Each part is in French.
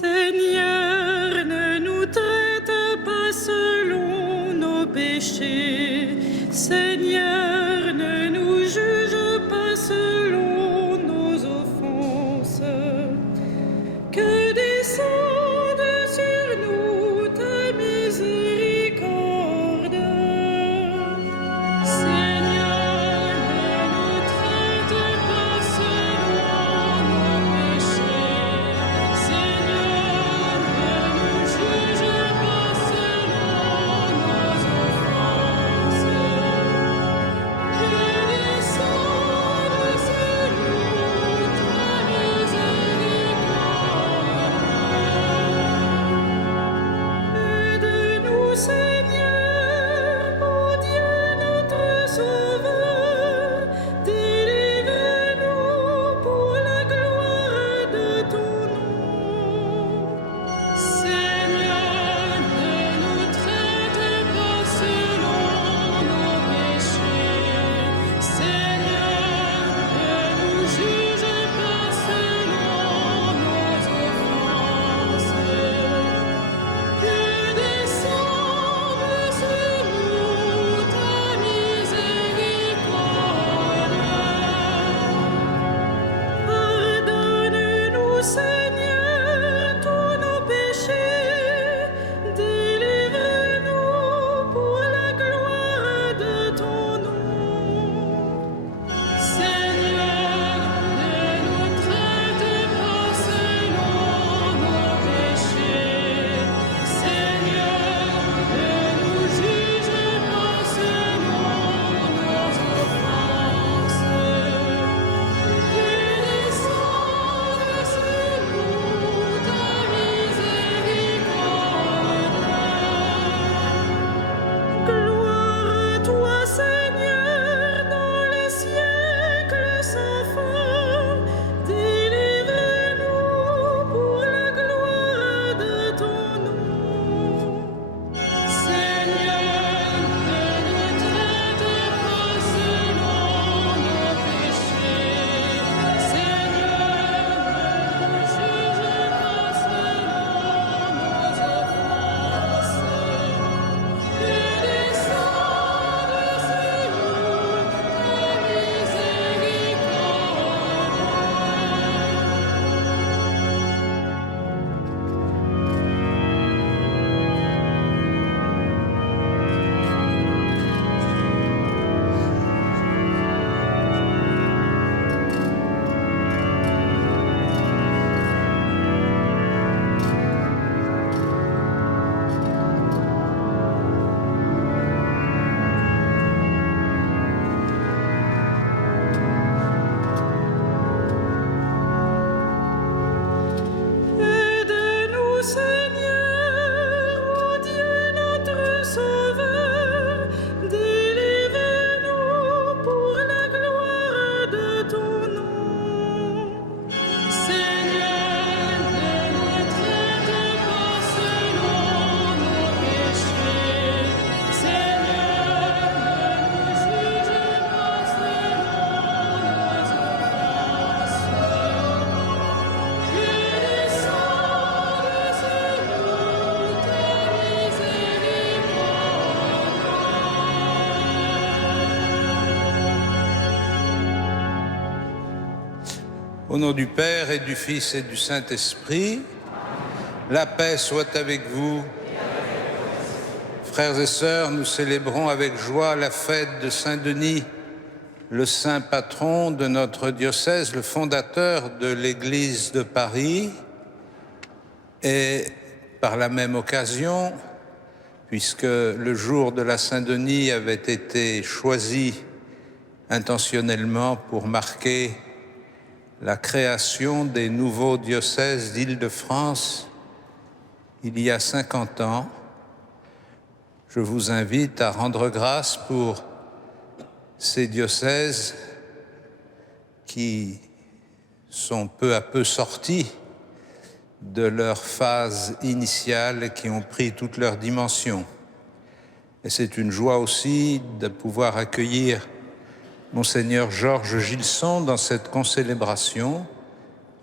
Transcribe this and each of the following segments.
Seigneur, ne nous traite pas selon nos péchés. Seigneur, ne nous juge pas selon nos offenses. Que descende sur nous ta miséricorde. Seigneur, ne nous traite pas selon nos péchés. Seigneur, ne nous juge pas selon nos offenses. Que descende sur nous ta miséricorde. Aide-nous, Seigneur, ô Dieu notre Sauveur, délivre-nous pour la gloire de ton nom. Seigneur, ne nous traite pas selon nos péchés. Seigneur, ne nous juge pas selon nos offenses. Que descende sur nous ta miséricorde. Pardonne-nous, Seigneur, tous nos péchés. Délivre-nous pour la gloire de ton nom. Seigneur, ne nous traite pas selon nos péchés. Seigneur, ne nous juge pas selon nos offenses. Que descende sur nous ta miséricorde. Gloire à toi, Seigneur, dans les siècles sans fin. Délivre-nous pour la gloire de ton nom. Seigneur, ne nous traite pas selon nos péchés. Seigneur, ne nous juge pas selon nos offenses. Que descende sur nous ta Aide-nous, Seigneur, ô Dieu notre Sauveur, délivre-nous pour la gloire de ton nom. Seigneur, ne nous traite pas selon nos péchés. Seigneur, ne nous juge pas selon nos offenses. Que descende sur nous ta miséricorde. Au nom du Père et du Fils et du Saint-Esprit, la paix soit avec vous. Frères et sœurs, nous célébrons avec joie la fête de Saint-Denis, le saint patron de notre diocèse, le fondateur de l'Église de Paris. Et par la même occasion, puisque le jour de la Saint-Denis avait été choisi intentionnellement pour marquer la création des nouveaux diocèses d'Île-de-France il y a 50 ans, je vous invite à rendre grâce pour ces diocèses qui sont peu à peu sortis de leur phase initiale et qui ont pris toute leur dimension. Et c'est une joie aussi de pouvoir accueillir Monseigneur Georges Gilson dans cette concélébration,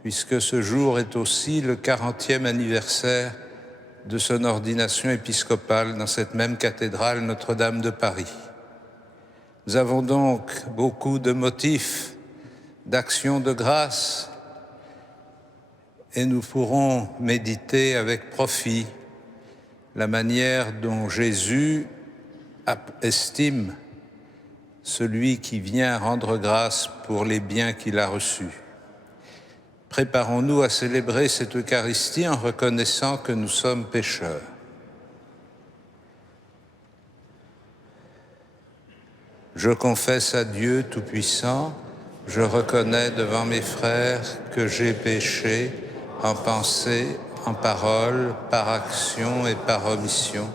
puisque ce jour est aussi le 40e anniversaire de son ordination épiscopale dans cette même cathédrale Notre-Dame de Paris. Nous avons donc beaucoup de motifs d'action de grâce et nous pourrons méditer avec profit la manière dont Jésus estime celui qui vient rendre grâce pour les biens qu'il a reçus. Préparons-nous à célébrer cette Eucharistie en reconnaissant que nous sommes pécheurs. Je confesse à Dieu Tout-Puissant, je reconnais devant mes frères que j'ai péché en pensée, en parole, par action et par omission.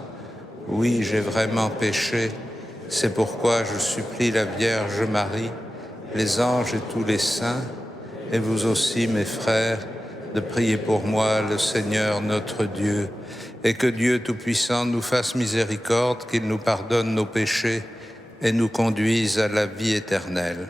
Oui, j'ai vraiment péché. C'est pourquoi je supplie la Vierge Marie, les anges et tous les saints, et vous aussi, mes frères, de prier pour moi, le Seigneur notre Dieu, et que Dieu Tout-Puissant nous fasse miséricorde, qu'il nous pardonne nos péchés et nous conduise à la vie éternelle.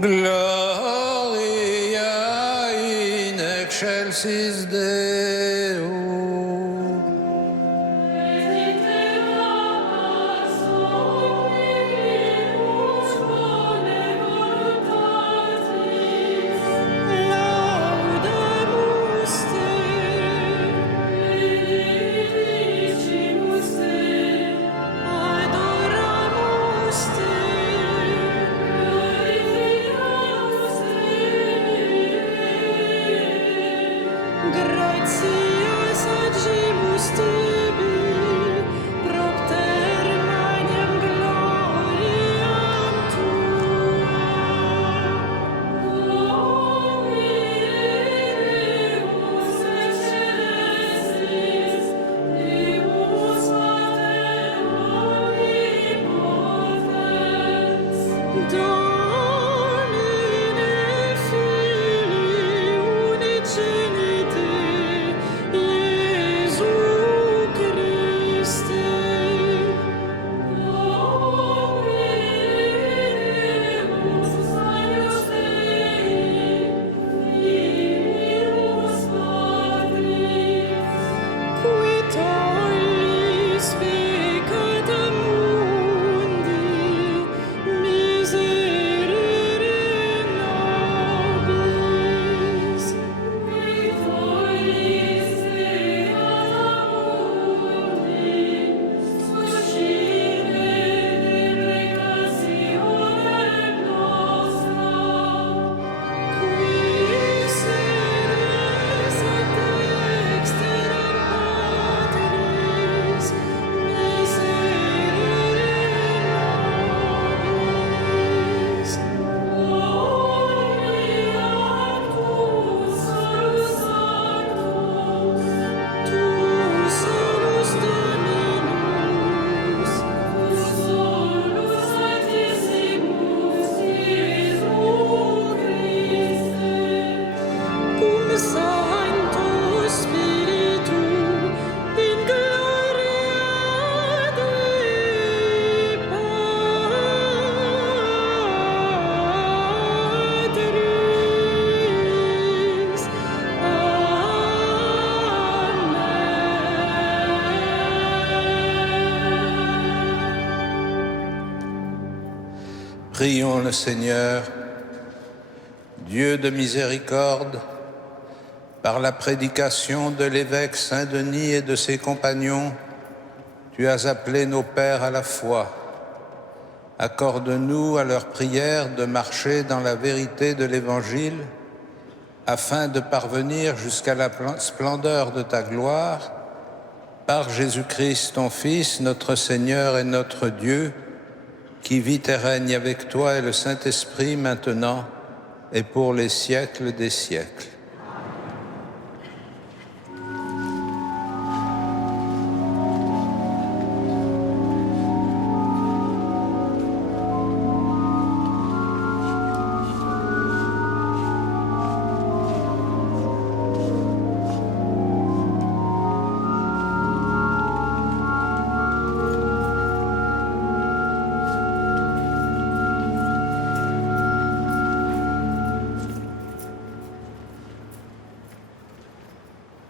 Gloria in excelsis Deo. Grazie. Prions le Seigneur. Dieu de miséricorde, par la prédication de l'évêque Saint-Denis et de ses compagnons, tu as appelé nos pères à la foi. Accorde-nous à leur prière de marcher dans la vérité de l'Évangile, afin de parvenir jusqu'à la splendeur de ta gloire, par Jésus-Christ, ton Fils, notre Seigneur et notre Dieu, qui vit et règne avec toi et le Saint-Esprit maintenant et pour les siècles des siècles.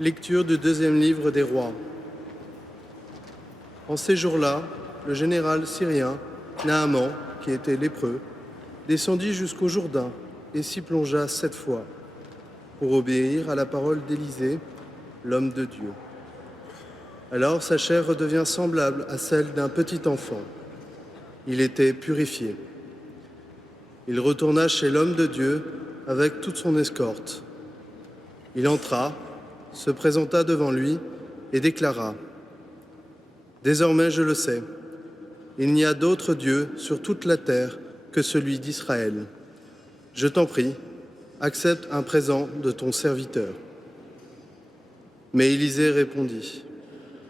Lecture du deuxième livre des rois. En ces jours-là, le général syrien Naaman, qui était lépreux, descendit jusqu'au Jourdain et s'y plongea 7 fois pour obéir à la parole d'Élisée, l'homme de Dieu. Alors sa chair redevient semblable à celle d'un petit enfant. Il était purifié. Il retourna chez l'homme de Dieu avec toute son escorte. Il entra, se présenta devant lui et déclara : « Désormais je le sais, il n'y a d'autre Dieu sur toute la terre que celui d'Israël. Je t'en prie, accepte un présent de ton serviteur. » Mais Élisée répondit :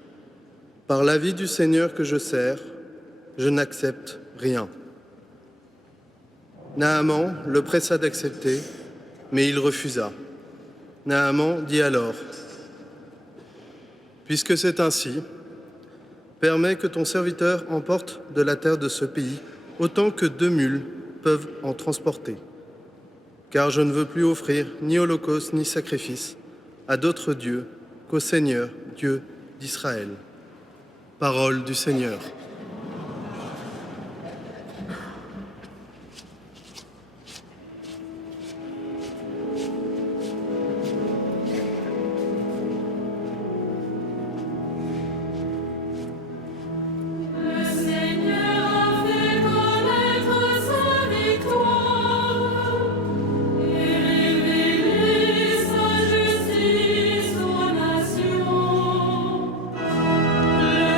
« Par la vie du Seigneur que je sers, je n'accepte rien. » Naaman le pressa d'accepter, mais il refusa. Naaman dit alors : « Puisque c'est ainsi, permets que ton serviteur emporte de la terre de ce pays autant que 2 mules peuvent en transporter, car je ne veux plus offrir ni holocauste ni sacrifice à d'autres dieux qu'au Seigneur, Dieu d'Israël. » Parole du Seigneur.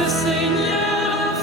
Le Seigneur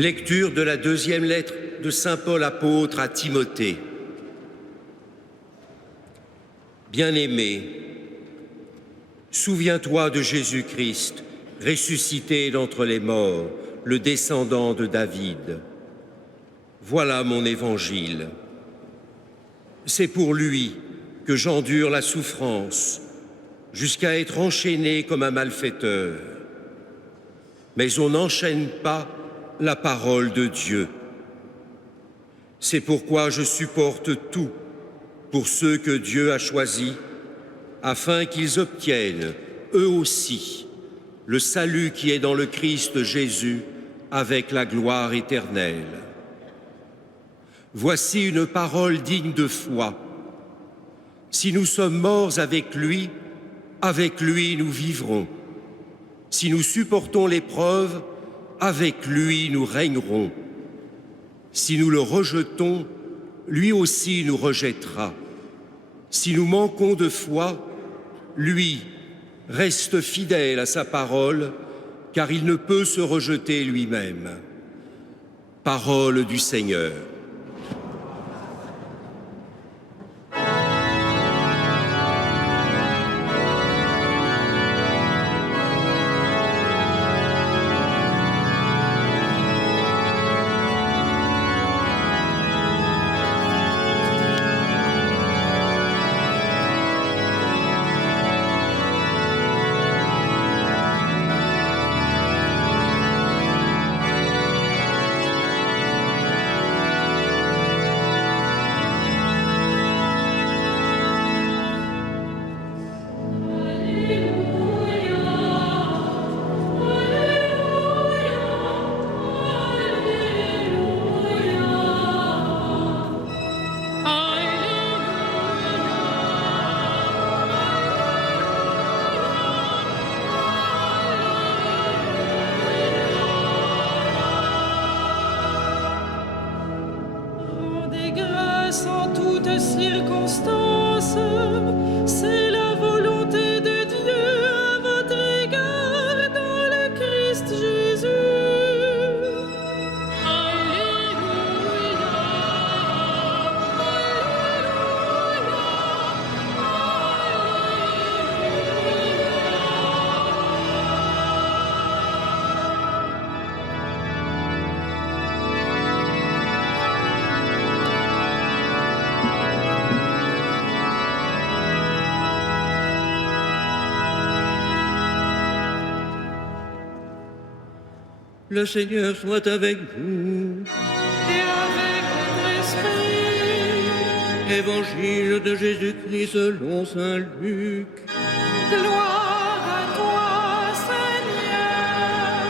Lecture de la deuxième lettre de saint Paul apôtre à Timothée. Bien-aimé, souviens-toi de Jésus-Christ, ressuscité d'entre les morts, le descendant de David. Voilà mon évangile. C'est pour lui que j'endure la souffrance, jusqu'à être enchaîné comme un malfaiteur. Mais on n'enchaîne pas la parole de Dieu. C'est pourquoi je supporte tout pour ceux que Dieu a choisis, afin qu'ils obtiennent, eux aussi, le salut qui est dans le Christ Jésus avec la gloire éternelle. Voici une parole digne de foi. Si nous sommes morts avec lui nous vivrons. Si nous supportons l'épreuve, avec lui nous régnerons. Si nous le rejetons, lui aussi nous rejettera. Si nous manquons de foi, lui reste fidèle à sa parole, car il ne peut se rejeter lui-même. Parole du Seigneur. Rendez grâce en toutes circonstances, c'est la volonté de Dieu à votre égard dans le Christ Jésus. Le Seigneur soit avec vous. Et avec votre esprit, Évangile de Jésus-Christ selon saint Luc. gloire à toi, Seigneur.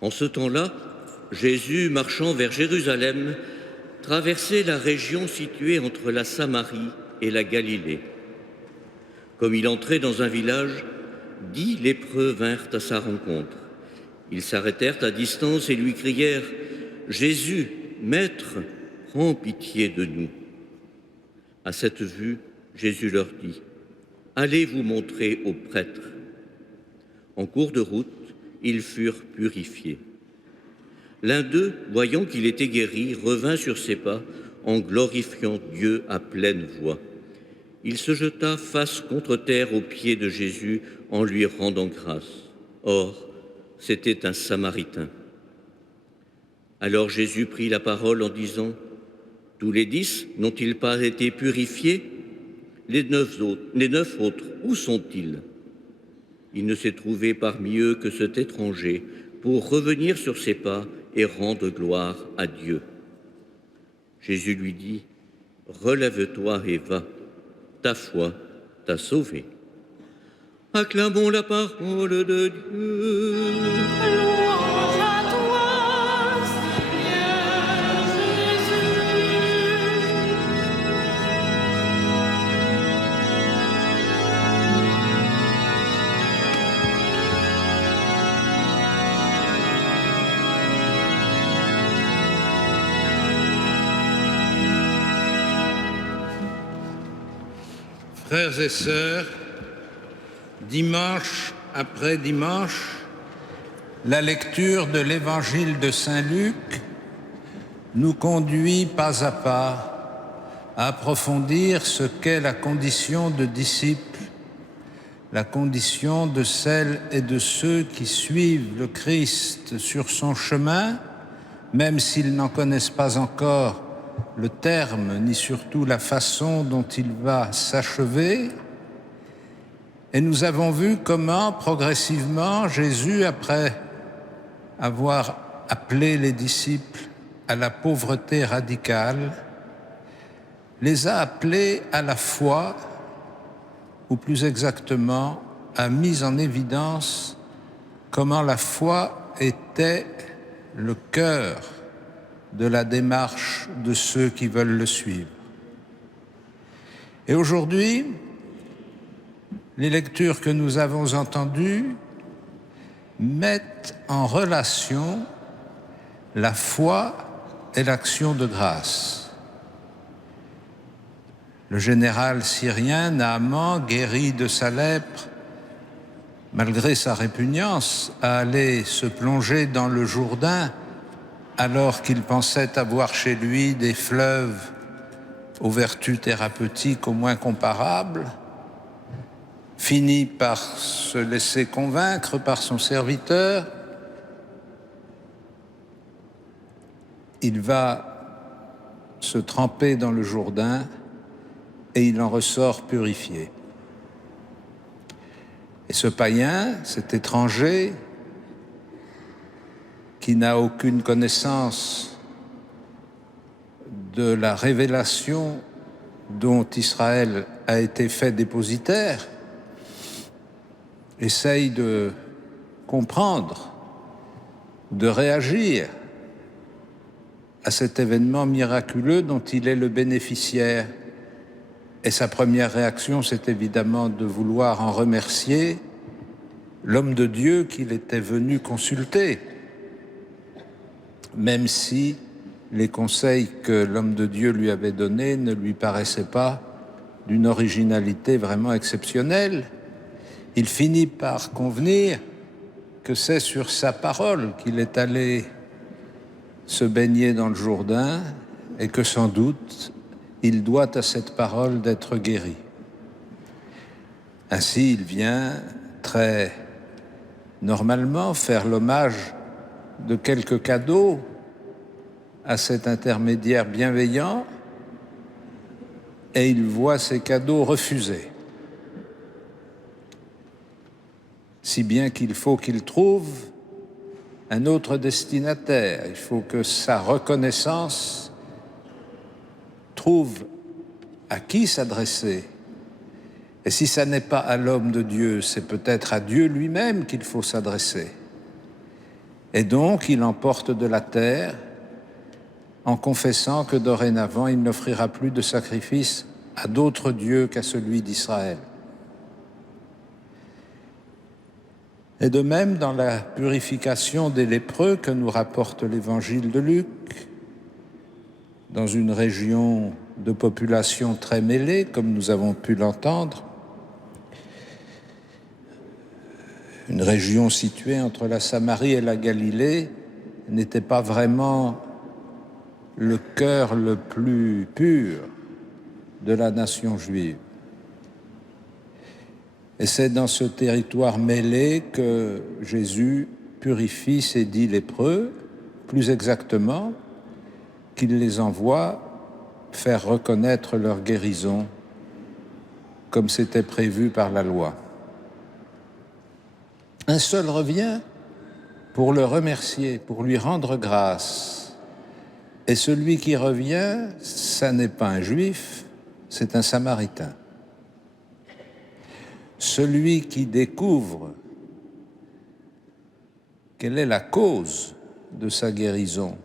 En ce temps-là, Jésus, marchant vers Jérusalem, traversait la région située entre la Samarie et la Galilée. Comme il entrait dans un village, 10 lépreux vinrent à sa rencontre. Ils s'arrêtèrent à distance et lui crièrent « Jésus, Maître, prends pitié de nous !» À cette vue, Jésus leur dit « Allez vous montrer aux prêtres. » En cours de route, ils furent purifiés. L'un d'eux, voyant qu'il était guéri, revint sur ses pas en glorifiant Dieu à pleine voix. Il se jeta face contre terre aux pieds de Jésus en lui rendant grâce. Or, c'était un Samaritain. Alors Jésus prit la parole en disant « Tous les 10 n'ont-ils pas été purifiés ? Les 9 autres, où sont-ils » Il ne s'est trouvé parmi eux que cet étranger pour revenir sur ses pas et rendre gloire à Dieu. Jésus lui dit « Relève-toi et va, ta foi t'a sauvé. » Acclamons la parole de Dieu. Louange à toi, Seigneur Jésus. Frères et sœurs, dimanche après dimanche, la lecture de l'Évangile de Saint Luc nous conduit pas à pas à approfondir ce qu'est la condition de disciple, la condition de celles et de ceux qui suivent le Christ sur son chemin, même s'ils n'en connaissent pas encore le terme, ni surtout la façon dont il va s'achever. Et nous avons vu comment, progressivement, Jésus, après avoir appelé les disciples à la pauvreté radicale, les a appelés à la foi, ou plus exactement, a mis en évidence comment la foi était le cœur de la démarche de ceux qui veulent le suivre. Et aujourd'hui, les lectures que nous avons entendues mettent en relation la foi et l'action de grâce. Le général syrien Naaman, guéri de sa lèpre, malgré sa répugnance à aller se plonger dans le Jourdain alors qu'il pensait avoir chez lui des fleuves aux vertus thérapeutiques au moins comparables, finit par se laisser convaincre par son serviteur. Il va se tremper dans le Jourdain et il en ressort purifié. Et ce païen, cet étranger, qui n'a aucune connaissance de la révélation dont Israël a été fait dépositaire, essaye de comprendre, de réagir à cet événement miraculeux dont il est le bénéficiaire. Et sa première réaction, c'est évidemment de vouloir en remercier l'homme de Dieu qu'il était venu consulter, même si les conseils que l'homme de Dieu lui avait donnés ne lui paraissaient pas d'une originalité vraiment exceptionnelle. Il finit par convenir que c'est sur sa parole qu'il est allé se baigner dans le Jourdain et que sans doute il doit à cette parole d'être guéri. Ainsi, il vient très normalement faire l'hommage de quelques cadeaux à cet intermédiaire bienveillant et il voit ces cadeaux refusés. Si bien qu'il faut qu'il trouve un autre destinataire. Il faut que sa reconnaissance trouve à qui s'adresser. Et si ça n'est pas à l'homme de Dieu, c'est peut-être à Dieu lui-même qu'il faut s'adresser. Et donc, il emporte de la terre en confessant que dorénavant, il n'offrira plus de sacrifice à d'autres dieux qu'à celui d'Israël. Et de même, dans la purification des lépreux que nous rapporte l'évangile de Luc, dans une région de population très mêlée, comme nous avons pu l'entendre, une région située entre la Samarie et la Galilée, n'était pas vraiment le cœur le plus pur de la nation juive. Et c'est dans ce territoire mêlé que Jésus purifie ces 10 lépreux, plus exactement, qu'il les envoie faire reconnaître leur guérison, comme c'était prévu par la loi. Un seul revient pour le remercier, pour lui rendre grâce. Et celui qui revient, ça n'est pas un juif, c'est un samaritain. Celui qui découvre quelle est la cause de sa guérison,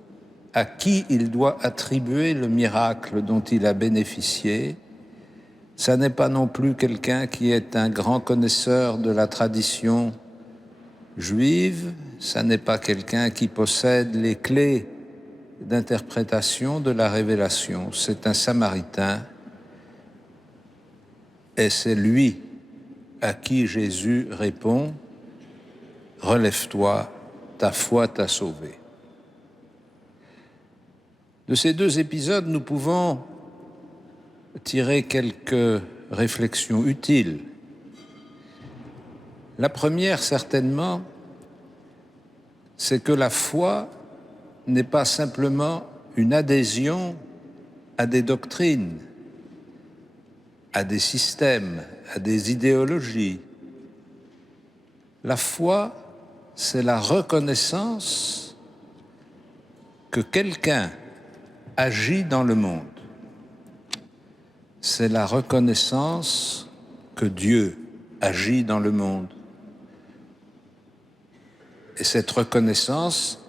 à qui il doit attribuer le miracle dont il a bénéficié, ça n'est pas non plus quelqu'un qui est un grand connaisseur de la tradition juive, ça n'est pas quelqu'un qui possède les clés d'interprétation de la révélation, c'est un samaritain Et c'est lui à qui Jésus répond « Relève-toi, ta foi t'a sauvé ». De ces deux épisodes, nous pouvons tirer quelques réflexions utiles. La première, certainement, c'est que la foi n'est pas simplement une adhésion à des doctrines, à des systèmes, à des idéologies. La foi, c'est la reconnaissance que quelqu'un agit dans le monde. C'est la reconnaissance que Dieu agit dans le monde. Et cette reconnaissance,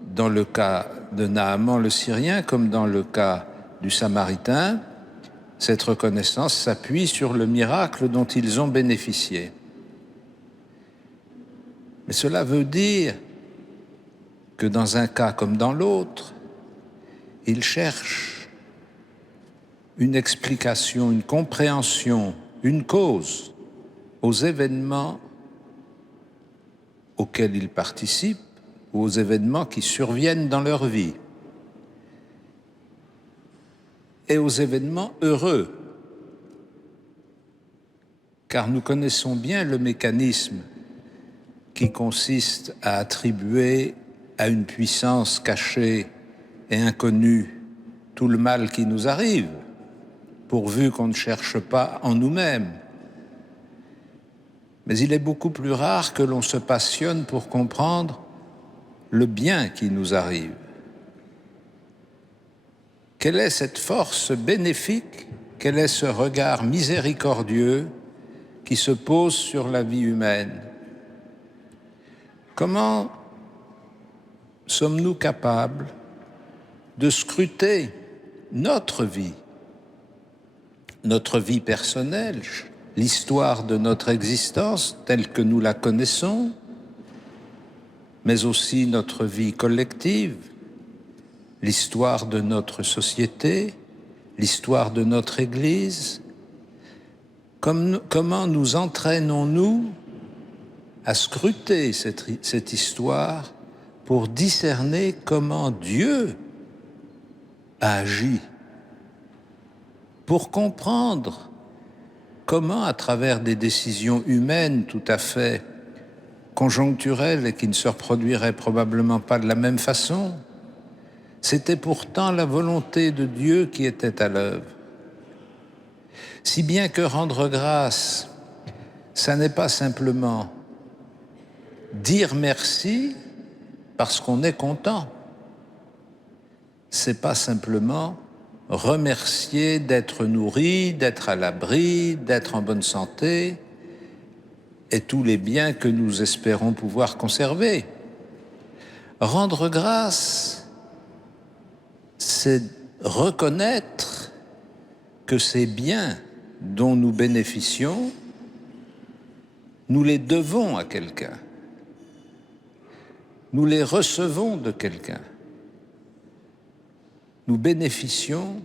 dans le cas de Naaman le Syrien, comme dans le cas du Samaritain, cette reconnaissance s'appuie sur le miracle dont ils ont bénéficié. Mais cela veut dire que dans un cas comme dans l'autre, ils cherchent une explication, une compréhension, une cause aux événements auxquels ils participent ou aux événements qui surviennent dans leur vie et aux événements heureux. Car nous connaissons bien le mécanisme qui consiste à attribuer à une puissance cachée et inconnue tout le mal qui nous arrive, pourvu qu'on ne cherche pas en nous-mêmes. Mais il est beaucoup plus rare que l'on se passionne pour comprendre le bien qui nous arrive. Quelle est cette force bénéfique? Quel est ce regard miséricordieux qui se pose sur la vie humaine? Comment sommes-nous capables de scruter notre vie personnelle, l'histoire de notre existence telle que nous la connaissons, mais aussi notre vie collective, l'histoire de notre société, l'histoire de notre Église? Comment nous entraînons-nous à scruter cette histoire pour discerner comment Dieu a agi, pour comprendre comment, à travers des décisions humaines tout à fait conjoncturelles et qui ne se reproduiraient probablement pas de la même façon, c'était pourtant la volonté de Dieu qui était à l'œuvre. Si bien que rendre grâce, ça n'est pas simplement dire merci parce qu'on est content. C'est pas simplement remercier d'être nourri, d'être à l'abri, d'être en bonne santé et tous les biens que nous espérons pouvoir conserver. Rendre grâce, c'est reconnaître que ces biens dont nous bénéficions, nous les devons à quelqu'un. Nous les recevons de quelqu'un. Nous bénéficions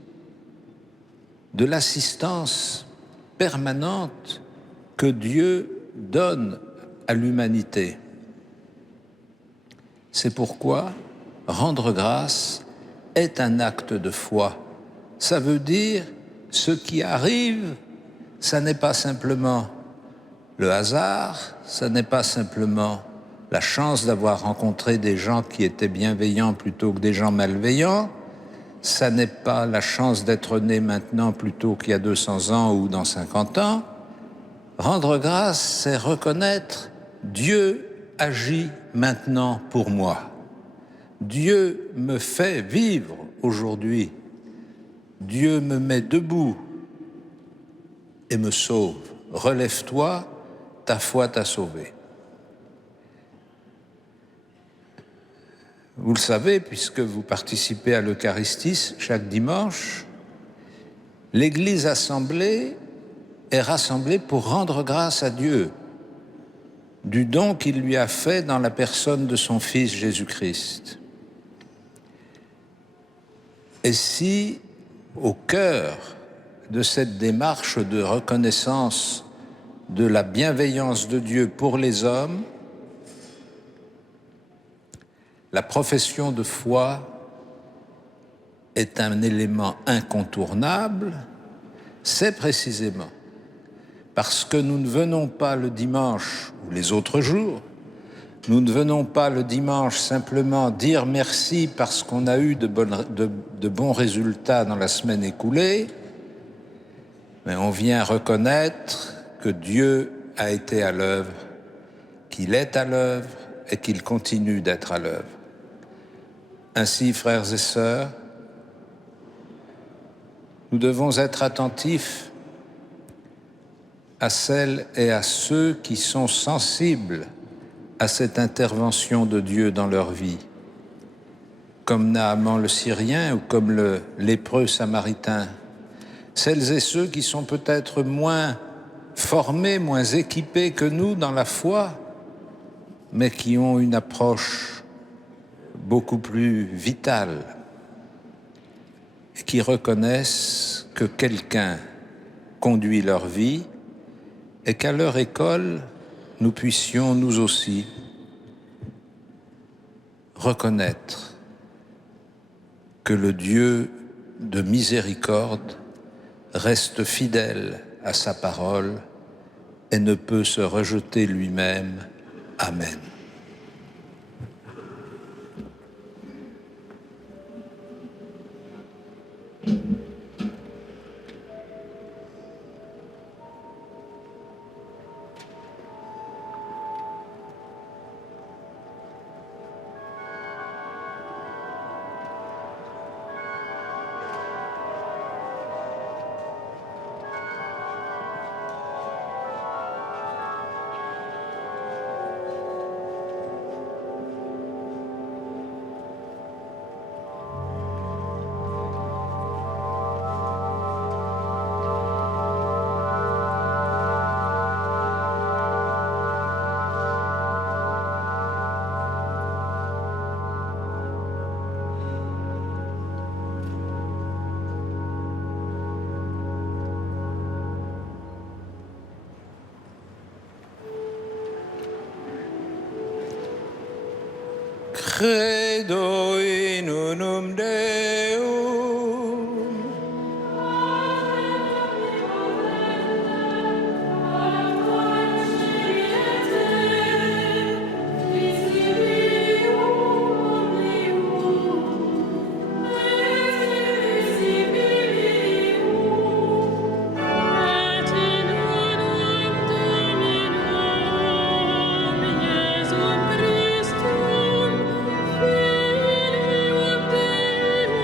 de l'assistance permanente que Dieu donne à l'humanité. C'est pourquoi rendre grâce est un acte de foi. Ça veut dire ce qui arrive, ça n'est pas simplement le hasard, ça n'est pas simplement la chance d'avoir rencontré des gens qui étaient bienveillants plutôt que des gens malveillants, ça n'est pas la chance d'être né maintenant plutôt qu'il y a 200 ans ou dans 50 ans. Rendre grâce, c'est reconnaître Dieu agit maintenant pour moi. Dieu me fait vivre aujourd'hui. Dieu me met debout et me sauve. Relève-toi, ta foi t'a sauvé. Vous le savez, puisque vous participez à l'Eucharistie chaque dimanche, l'Église assemblée est rassemblée pour rendre grâce à Dieu du don qu'il lui a fait dans la personne de son Fils Jésus-Christ. Et si, au cœur de cette démarche de reconnaissance de la bienveillance de Dieu pour les hommes, la profession de foi est un élément incontournable. C'est précisément parce que nous ne venons pas le dimanche ou les autres jours, nous ne venons pas le dimanche simplement dire merci parce qu'on a eu de bons résultats dans la semaine écoulée, mais on vient reconnaître que Dieu a été à l'œuvre, qu'il est à l'œuvre et qu'il continue d'être à l'œuvre. Ainsi, frères et sœurs, nous devons être attentifs à celles et à ceux qui sont sensibles à cette intervention de Dieu dans leur vie, comme Naaman le Syrien ou comme le lépreux samaritain. Celles et ceux qui sont peut-être moins formés, moins équipés que nous dans la foi, mais qui ont une approche beaucoup plus vitale et qui reconnaissent que quelqu'un conduit leur vie et qu'à leur école, nous puissions nous aussi reconnaître que le Dieu de miséricorde reste fidèle à sa parole et ne peut se rejeter lui-même. Amen. Credo in unum Deum. Christum, Filium Deum,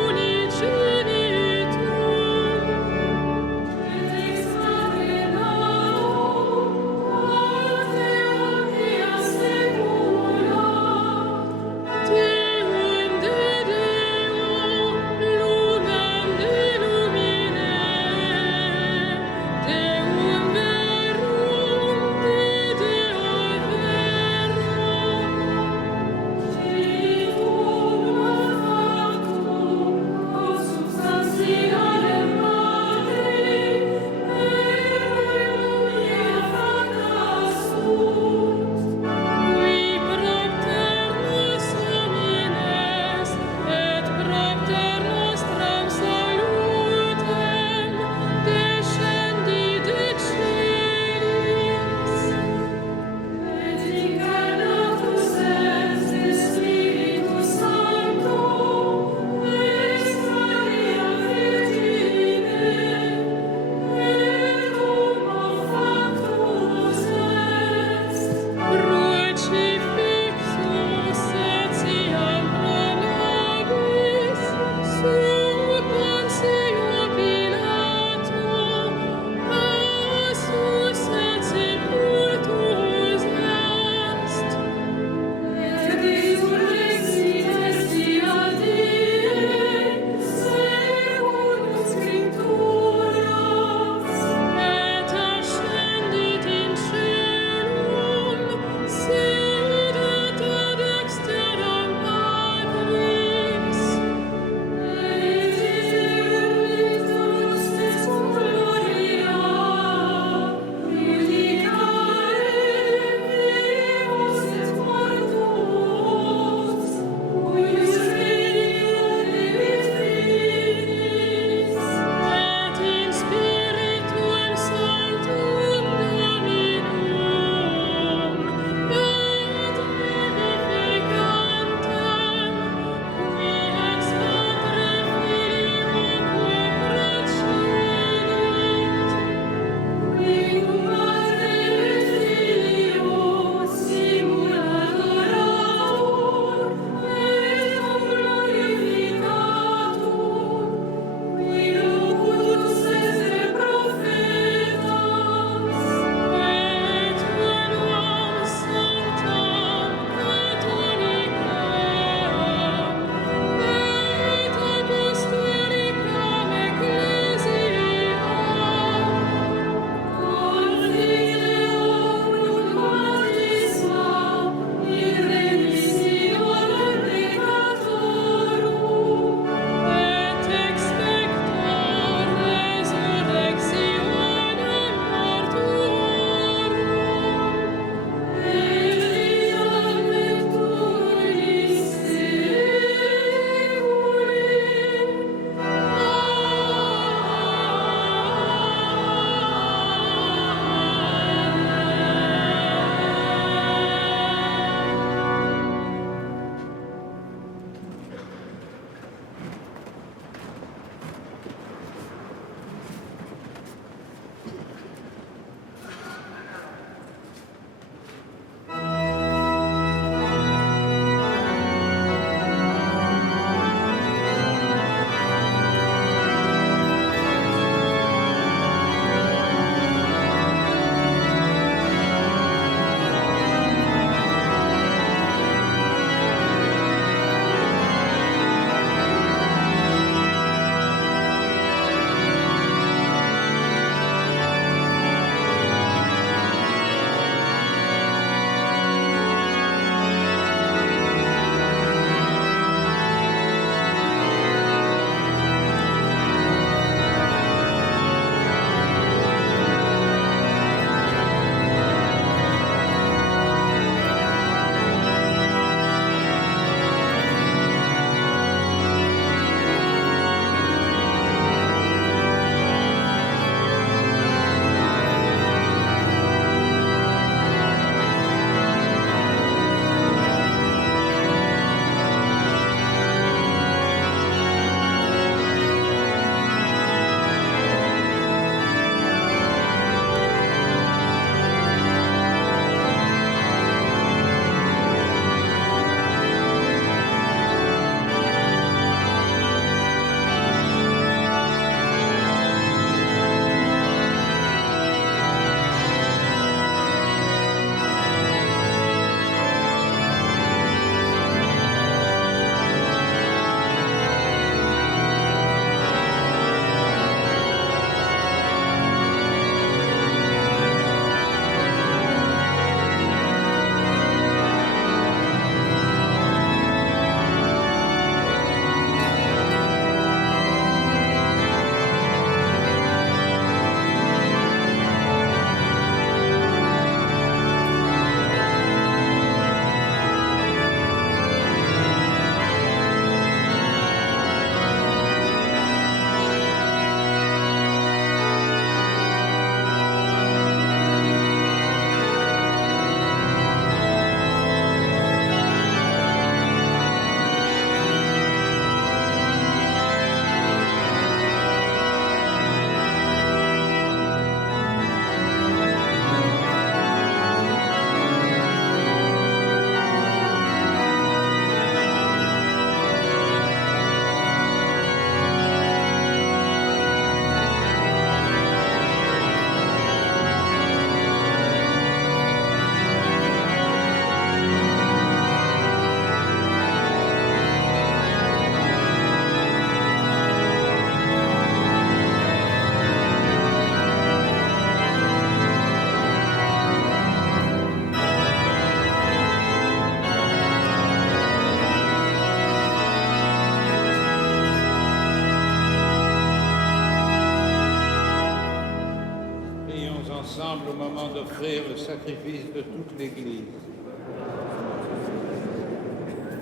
ensemble au moment d'offrir le sacrifice de toute l'Église.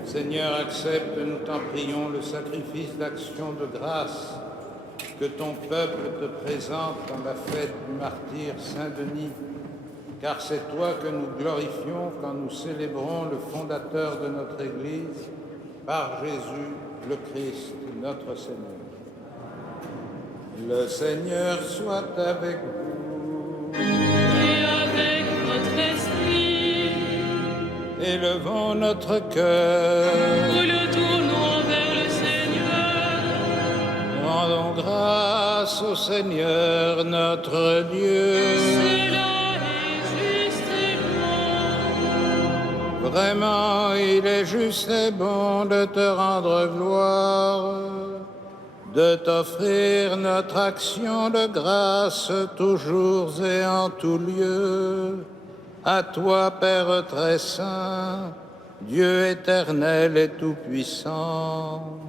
Seigneur, accepte, nous t'en prions, le sacrifice d'action de grâce que ton peuple te présente dans la fête du martyr Saint-Denis, car c'est toi que nous glorifions quand nous célébrons le fondateur de notre Église, par Jésus le Christ, notre Seigneur. Le Seigneur soit avec vous. Et avec votre esprit. Élevons notre cœur. Nous le tournons vers le Seigneur. Rendons grâce au Seigneur notre Dieu. Cela est juste et bon. Vraiment, il est juste et bon de te rendre gloire, de t'offrir notre action de grâce toujours et en tout lieu. À toi, Père très saint, Dieu éternel et tout-puissant.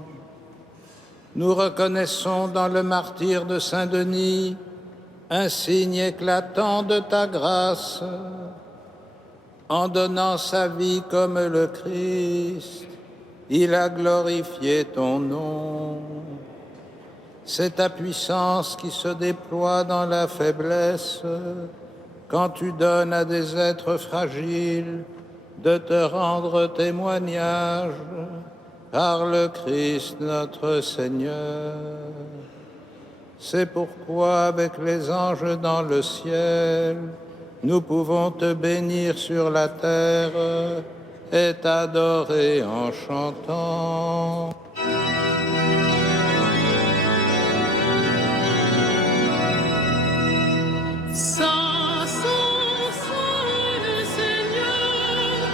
Nous reconnaissons dans le martyre de Saint-Denis un signe éclatant de ta grâce. En donnant sa vie comme le Christ, il a glorifié ton nom. C'est ta puissance qui se déploie dans la faiblesse quand tu donnes à des êtres fragiles de te rendre témoignage par le Christ notre Seigneur. C'est pourquoi avec les anges dans le ciel, nous pouvons te bénir sur la terre et t'adorer en chantant. Saint, saint, saint le Seigneur,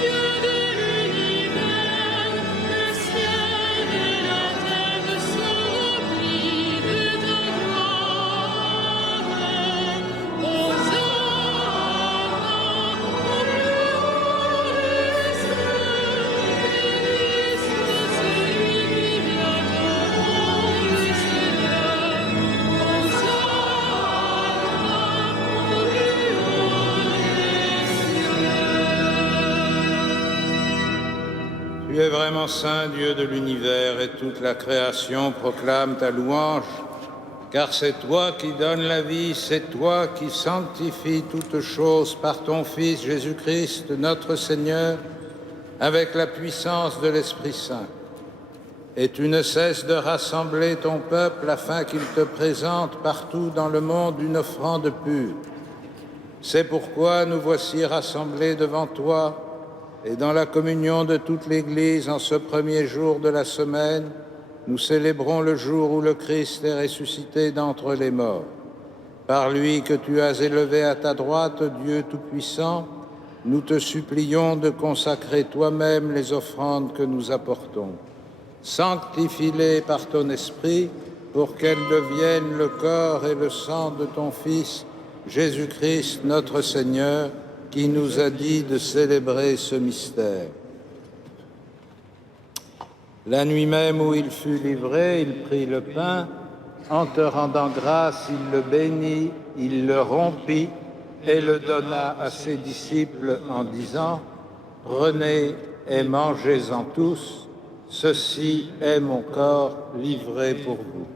Dieu de l'univers, le ciel et la terre sont remplis de ta gloire. Hosanna au plus haut des cieux, béni soit celui qui vient au nom du Seigneur. Tu es vraiment saint, Dieu de l'univers, et toute la création proclame ta louange, car c'est toi qui donnes la vie, c'est toi qui sanctifies toutes choses par ton Fils Jésus-Christ, notre Seigneur, avec la puissance de l'Esprit Saint. Et tu ne cesses de rassembler ton peuple afin qu'il te présente partout dans le monde une offrande pure. C'est pourquoi nous voici rassemblés devant toi, et dans la communion de toute l'Église, en ce premier jour de la semaine, nous célébrons le jour où le Christ est ressuscité d'entre les morts. Par lui que tu as élevé à ta droite, Dieu Tout-Puissant, nous te supplions de consacrer toi-même les offrandes que nous apportons. Sanctifie-les par ton Esprit pour qu'elles deviennent le corps et le sang de ton Fils, Jésus-Christ notre Seigneur, qui nous a dit de célébrer ce mystère. La nuit même où il fut livré, il prit le pain. En te rendant grâce, il le bénit, il le rompit et le donna à ses disciples en disant « Prenez et mangez-en tous, ceci est mon corps livré pour vous. »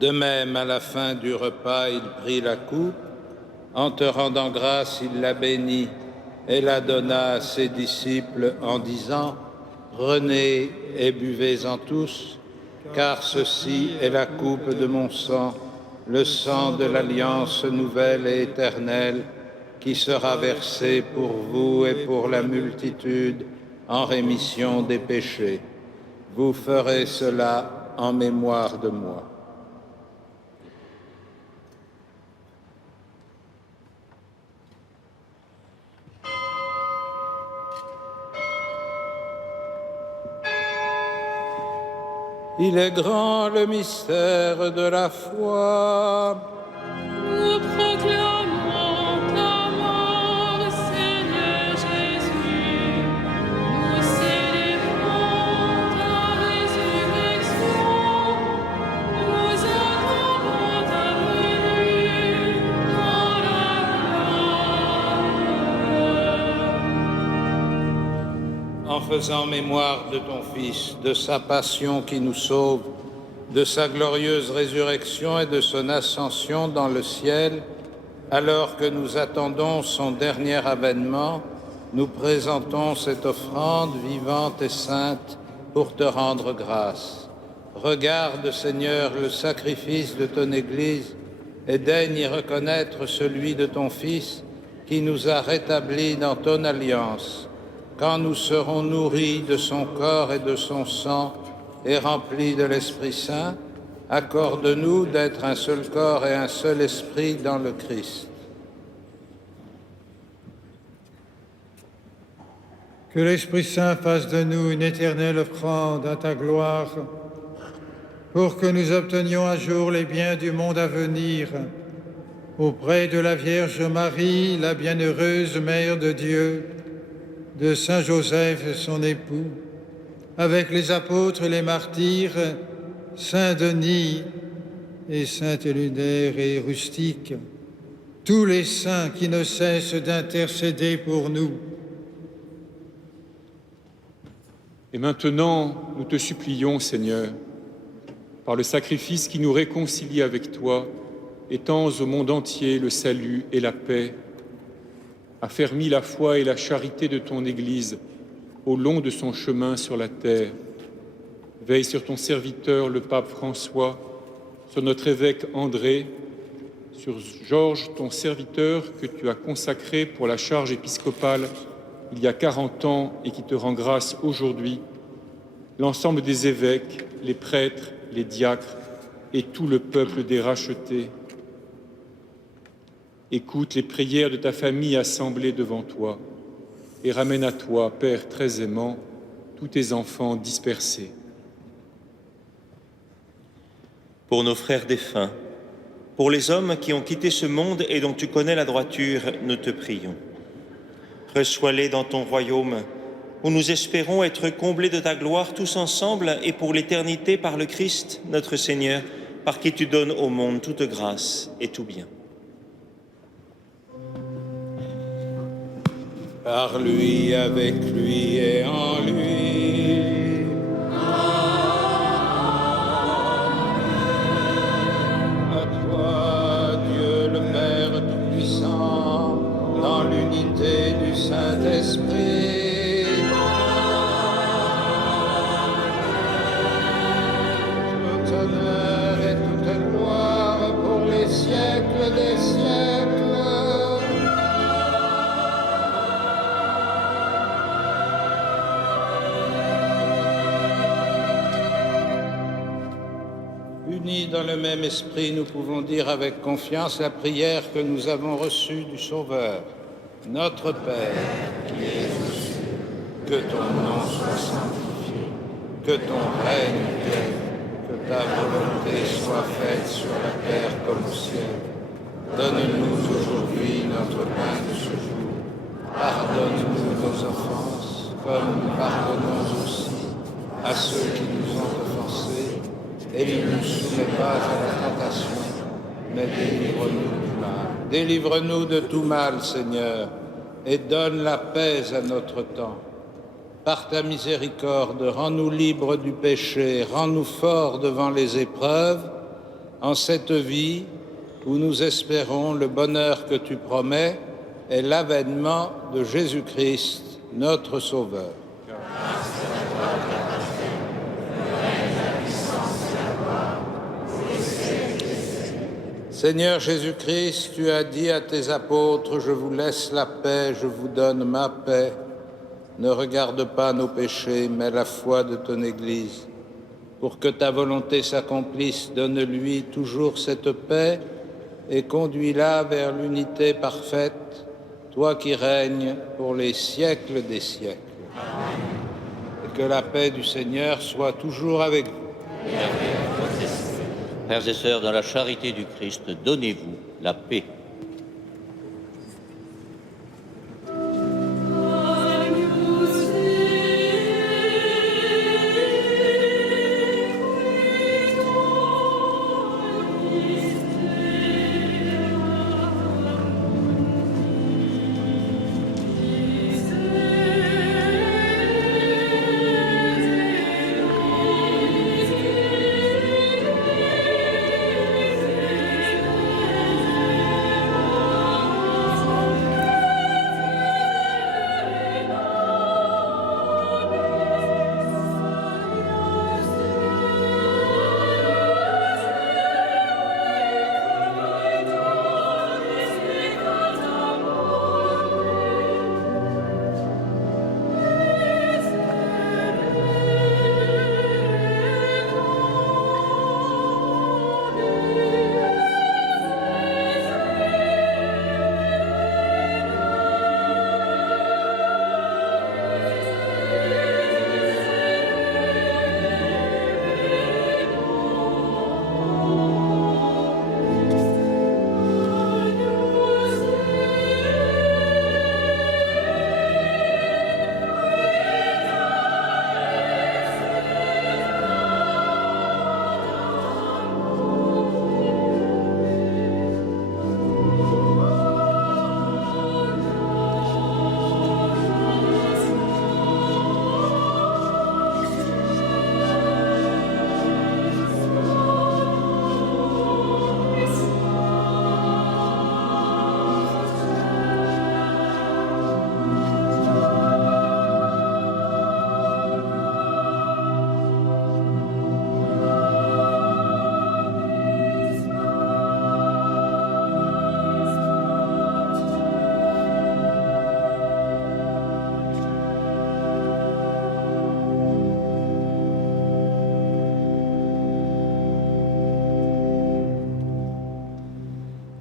De même, à la fin du repas, il prit la coupe. En te rendant grâce, il la bénit et la donna à ses disciples en disant « Prenez et buvez-en tous, car ceci est la coupe de mon sang, le sang de l'alliance nouvelle et éternelle, qui sera versé pour vous et pour la multitude en rémission des péchés. Vous ferez cela en mémoire de moi. » Il est grand le mystère de la foi. proclamons ta mort, Seigneur Jésus. Nous célébrons ta résurrection. Nous attendons ta venue dans la gloire. En faisant mémoire de ton Fils, de sa passion qui nous sauve, de sa glorieuse résurrection et de son ascension dans le ciel, alors que nous attendons son dernier avènement, nous présentons cette offrande vivante et sainte pour te rendre grâce. Regarde, Seigneur, le sacrifice de ton Église et daigne y reconnaître celui de ton Fils qui nous a rétablis dans ton alliance. Quand nous serons nourris de son corps et de son sang et remplis de l'Esprit Saint, accorde-nous d'être un seul corps et un seul esprit dans le Christ. Que l'Esprit Saint fasse de nous une éternelle offrande à ta gloire, pour que nous obtenions un jour les biens du monde à venir, auprès de la Vierge Marie, la bienheureuse Mère de Dieu, de Saint Joseph, son époux, avec les apôtres et les martyrs, Saint Denis et Saint Élunaire et Rustique, tous les saints qui ne cessent d'intercéder pour nous. Et maintenant, nous te supplions, Seigneur, par le sacrifice qui nous réconcilie avec toi, étends au monde entier le salut et la paix, affermis la foi et la charité de ton Église au long de son chemin sur la terre. Veille sur ton serviteur, le pape François, sur notre évêque André, sur Georges, ton serviteur que tu as consacré pour la charge épiscopale il y a 40 ans et qui te rend grâce aujourd'hui, l'ensemble des évêques, les prêtres, les diacres et tout le peuple des rachetés. Écoute les prières de ta famille assemblée devant toi et ramène à toi, Père très aimant, tous tes enfants dispersés. Pour nos frères défunts, pour les hommes qui ont quitté ce monde et dont tu connais la droiture, nous te prions. Reçois-les dans ton royaume, où nous espérons être comblés de ta gloire tous ensemble et pour l'éternité par le Christ, notre Seigneur, par qui tu donnes au monde toute grâce et tout bien. Par lui, avec lui et en lui. À toi, Dieu le Père Tout-Puissant, dans l'unité du Saint-Esprit. Tout honneur et toute gloire pour les siècles des siècles. Unis dans le même esprit, nous pouvons dire avec confiance la prière que nous avons reçue du Sauveur. Notre Père, qui es aux cieux, que ton nom soit sanctifié, que ton règne vienne, que ta volonté soit faite sur la terre comme au ciel. Donne-nous aujourd'hui notre pain de ce jour. Pardonne-nous nos offenses, comme nous pardonnons aussi à ceux qui nous ont offensés. Et ne nous soumets pas à la tentation, mais délivre-nous du mal. Délivre-nous de tout mal, Seigneur, et donne la paix à notre temps. Par ta miséricorde, rends-nous libres du péché, rends-nous forts devant les épreuves, en cette vie où nous espérons le bonheur que tu promets et l'avènement de Jésus-Christ, notre Sauveur. Seigneur Jésus-Christ, tu as dit à tes apôtres, je vous laisse la paix, je vous donne ma paix. Ne regarde pas nos péchés, mais la foi de ton Église. Pour que ta volonté s'accomplisse, donne-lui toujours cette paix et conduis-la vers l'unité parfaite, toi qui règnes pour les siècles des siècles. Amen. Et que la paix du Seigneur soit toujours avec vous. Frères et sœurs, dans la charité du Christ, donnez-vous la paix.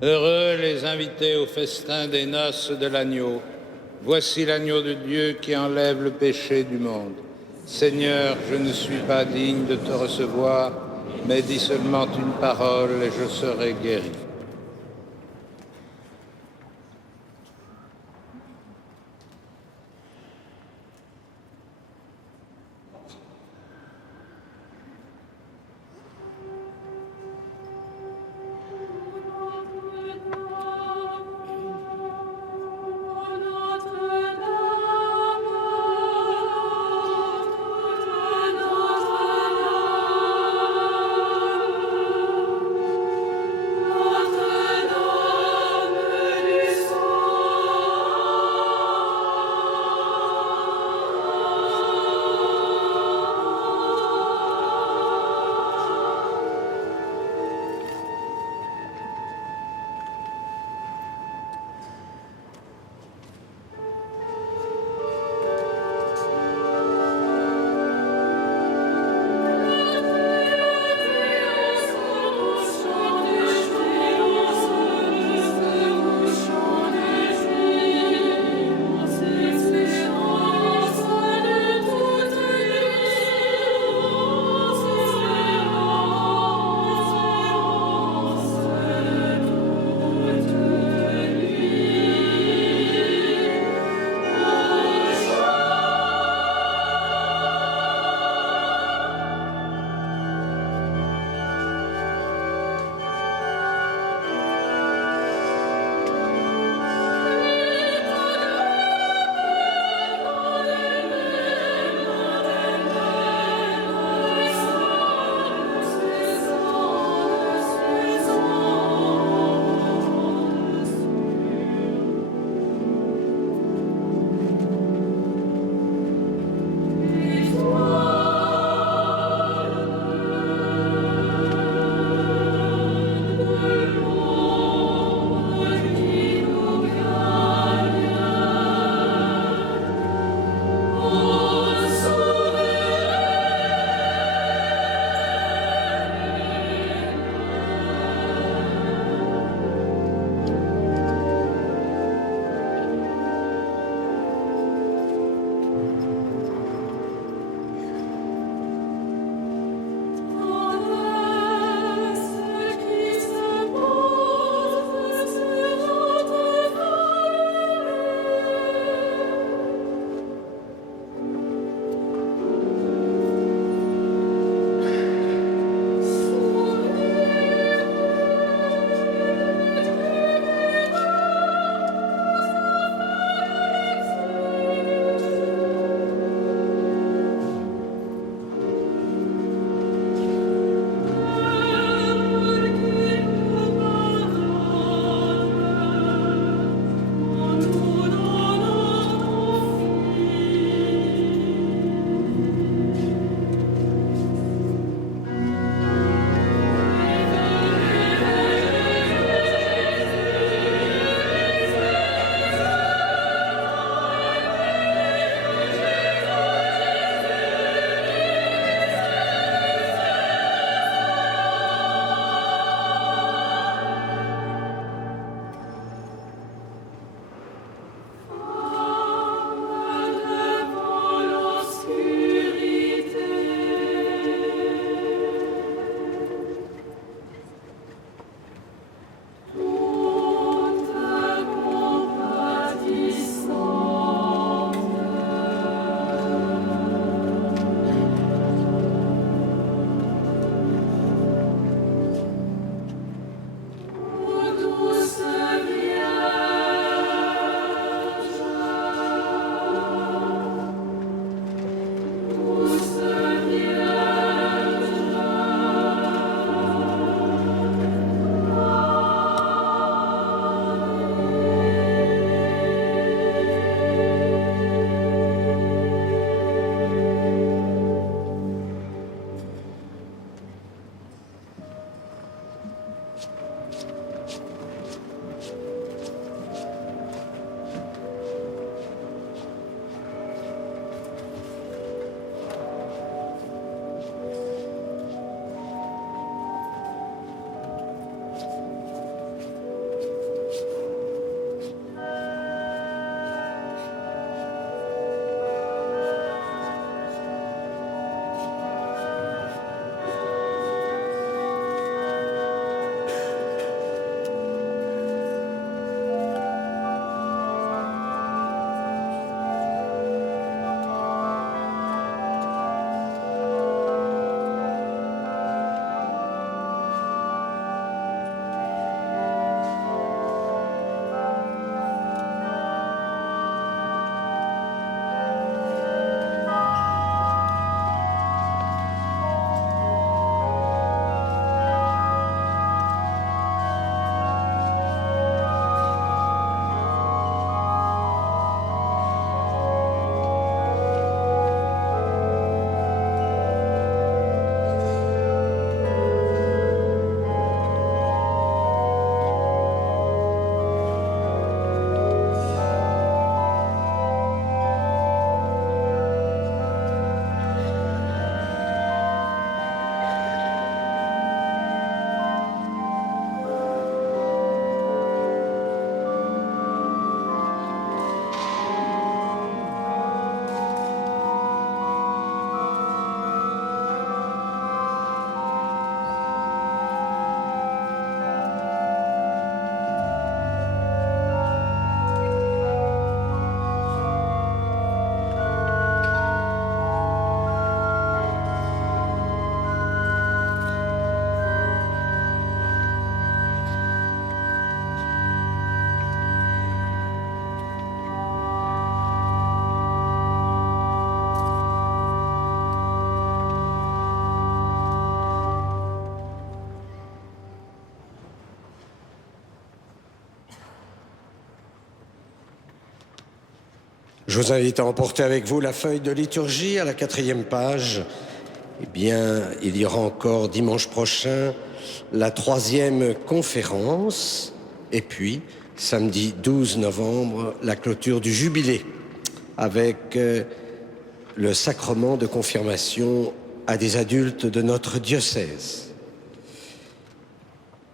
Heureux les invités au festin des noces de l'agneau. Voici l'agneau de Dieu qui enlève le péché du monde. Seigneur, je ne suis pas digne de te recevoir, mais dis seulement une parole et je serai guéri. Notre Je vous invite à emporter avec vous la feuille de liturgie à la 4e page. Eh bien, il y aura encore dimanche prochain la 3e conférence et puis samedi 12 novembre, la clôture du jubilé avec le sacrement de confirmation à des adultes de notre diocèse.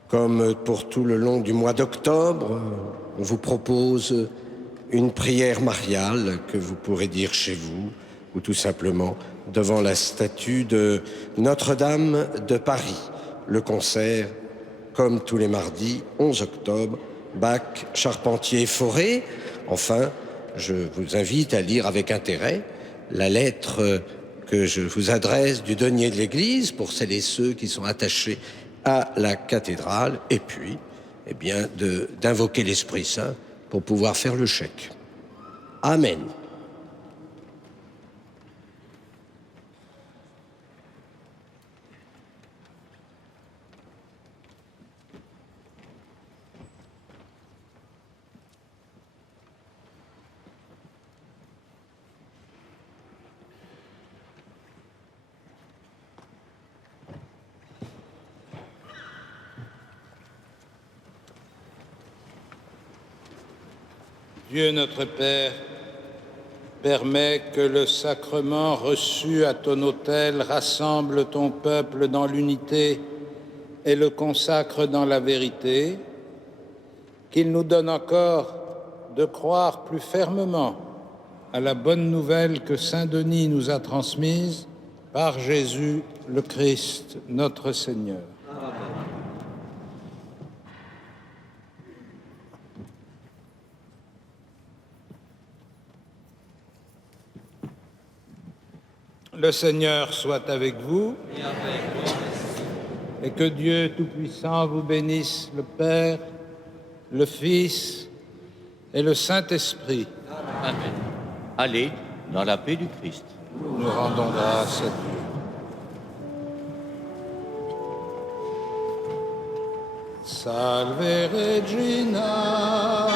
Comme pour tout le long du mois d'octobre, on vous propose une prière mariale que vous pourrez dire chez vous ou tout simplement devant la statue de Notre-Dame de Paris. Le concert, comme tous les mardis, 11 octobre, Bach, Charpentier, Fauré. Enfin, je vous invite à lire avec intérêt la lettre que je vous adresse du denier de l'Église pour celles et ceux qui sont attachés à la cathédrale et puis, eh bien, d'invoquer l'Esprit Saint pour pouvoir faire le chèque. Amen. Dieu notre Père, permets que le sacrement reçu à ton autel rassemble ton peuple dans l'unité et le consacre dans la vérité, qu'il nous donne encore de croire plus fermement à la bonne nouvelle que saint Denis nous a transmise par Jésus le Christ, notre Seigneur. Le Seigneur soit avec vous et que Dieu Tout-Puissant vous bénisse, le Père, le Fils et le Saint-Esprit. Amen. Allez dans la paix du Christ. Nous rendons grâce à Dieu. Salve Regina.